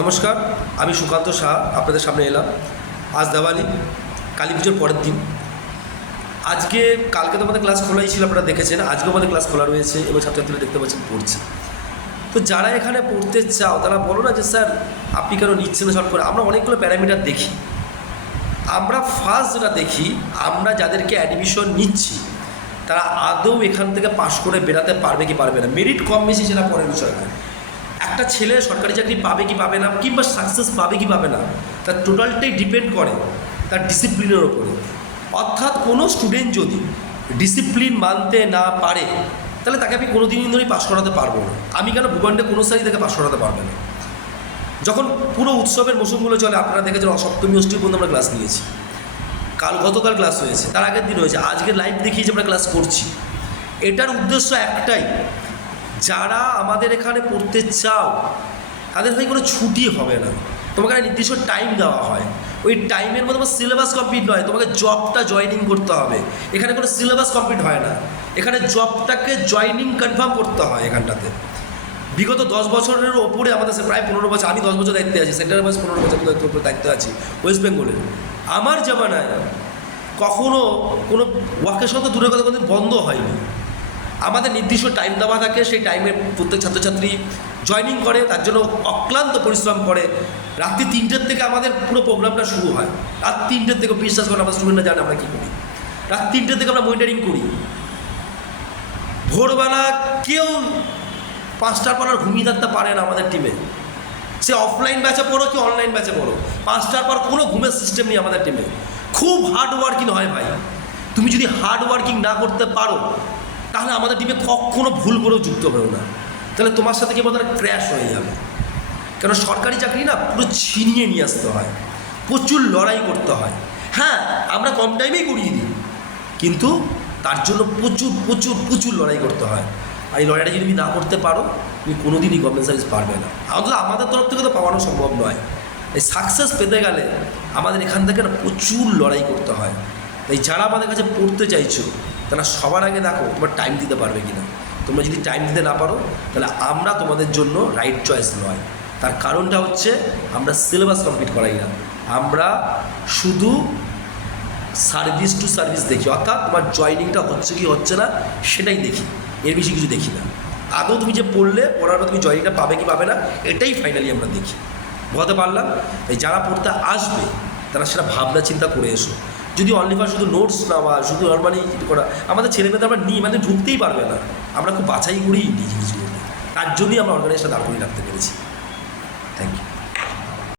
নমস্কার, আমি সুকান্ত শাহ আপনাদের সামনে এলাম। আজ দিওয়ালি, কালী পুজোর পরের দিন। কালকে তো আমাদের ক্লাস খোলাই ছিল, আপনারা দেখেছেন। আজকেও আমাদের ক্লাস খোলা রয়েছে এবং ছাত্রছাত্রীরা দেখতে পাচ্ছেন পড়ছে। তো যারা এখানে পড়তে চাও তারা বলো না যে স্যার আপনি কেন নিচ্ছেন না শর্ট করে। আমরা অনেকগুলো প্যারামিটার দেখি। আমরা ফার্স্ট যেটা দেখি, আমরা যাদেরকে অ্যাডমিশন নিচ্ছি তারা আদৌ এখান থেকে পাশ করে বেরাতে পারবে কি পারবে না। মেরিট কম বেশি সেটা পরের বিষয় নয়। একটা ছেলে সরকারি চাকরি পাবে কি পাবে না, কিংবা সাকসেস পাবে কি পাবে না, তার টোটালটাই ডিপেন্ড করে তার ডিসিপ্লিনের ওপরে। অর্থাৎ কোনো স্টুডেন্ট যদি ডিসিপ্লিন মানতে না পারে তাহলে তাকে আমি কোনো দিনই ধরেই পাশ করাতে পারবো না। আমি কেন ভূখণ্ডে কোনো সারি থেকে পাশ করাতে পারবে না। যখন পুরো উৎসবের মৌসুমগুলো চলে, আপনারা দেখেছেন সপ্তমী অষ্টমী পর্যন্ত আমরা ক্লাস নিয়েছি। গতকাল ক্লাস হয়েছে, তার আগের দিন হয়েছে, আজকে লাইভ দেখিয়ে যে আমরা ক্লাস করছি। এটার উদ্দেশ্য একটাই, যারা আমাদের এখানে পড়তে চাও তাদের ভাই কোনো ছুটি হবে না। তোমাকে একটা নির্দিষ্ট টাইম দেওয়া হয়, ওই টাইমের মধ্যে তোমার সিলেবাস কমপ্লিট নয়, তোমাকে জবটা জয়েনিং করতে হবে। এখানে কোনো সিলেবাস কমপ্লিট হয় না, এখানে জবটাকে জয়েনিং কনফার্ম করতে হয়। এখানটাতে বিগত 10 বছরের ওপরে আমাদের প্রায় 15 বছর, আমি 10 বছর দায়িত্বে আছি, সেন্ট্রাল বাস 15 বছর দায়িত্বে আছি ওয়েস্ট বেঙ্গলে। আমার জামানায় কখনো কোনো ওয়াকেশন তো দূরের কথা কোনো বন্ধ হয়নি। আমাদের নির্দিষ্ট টাইম দেওয়া থাকে, সেই টাইমে প্রত্যেক ছাত্রছাত্রী জয়েনিং করে, তার জন্য অক্লান্ত পরিশ্রম করে। রাত্রি 3টের থেকে আমাদের পুরো প্রোগ্রামটা শুরু হয়। রাত 3টের থেকে, বিশ্বাস করে আমার স্টুডেন্টরা জানে আমরা কী করি। রাত 3টের থেকে আমরা মনিটরিং করি। ভোরবেলা কেউ 5টার পর আর ঘুমিয়ে থাকতে পারে না আমাদের টিমে। সে অফলাইন ব্যাচে পড়ো কি অনলাইন ব্যাচে পড়ো, 5টার পর কোনো ঘুমের সিস্টেম নেই আমাদের টিমে। খুব হার্ড ওয়ার্কিং হয় ভাই। তুমি যদি হার্ড ওয়ার্কিং না করতে পারো তাহলে আমাদের টিমে কখনো ভুল করেও যুক্ত হয়েও না, তাহলে তোমার সাথে কি বলতে ক্র্যাশ হয়ে যাবে। কেন সরকারি চাকরি না পুরো ছিনিয়ে নিয়ে আসতে হয়, প্রচুর লড়াই করতে হয়। হ্যাঁ, আমরা কম টাইমেই করিয়ে দিই, কিন্তু তার জন্য প্রচুর প্রচুর প্রচুর লড়াই করতে হয়। আর এই লড়াইটা যদি তুমি না করতে পারো, তুমি কোনোদিনই গভর্নমেন্ট সার্ভিস পারবে না। অন্তত আমাদের তরফ থেকে তো পাওয়ানো সম্ভব নয়। এই সাকসেস পেতে গেলে আমাদের এখান থেকে না প্রচুর লড়াই করতে হয়। এই যারা আমাদের কাছে পড়তে চাইছো তারা সবার আগে দেখো তোমার টাইম দিতে পারবে কি না। তোমরা যদি টাইম দিতে না পারো তাহলে আমরা তোমাদের জন্য রাইট চয়েস নয়। তার কারণটা হচ্ছে আমরা সিলেবাস কমপ্লিট করাই না, আমরা শুধু সার্ভিস টু সার্ভিস দেখি। অর্থাৎ তোমার জয়েনিংটা হচ্ছে কি হচ্ছে না সেটাই দেখি, এর বেশি কিছু দেখি না। আদৌ তুমি যে পড়ার পর তুমি জয়েনিংটা পাবে কি পাবে না এটাই ফাইনালি আমরা দেখি। বুঝতে পারলাম? এই যারা পড়তে আসবে তারা সেটা ভাবনা চিন্তা করে এসো। যদি অনলিফার শুধু নোটস নেওয়া, শুধু নর্মালি করা, আমাদের ছেলেমেয়েদের আমরা নিই, মানে ঢুকতেই পারবে না। আমরা খুব বাছাই করেই নিই জিনিসগুলো। তার জন্যই আমরা অর্গানাইজটা দাঁড় করিয়ে রাখতে পেরেছি। Thank you.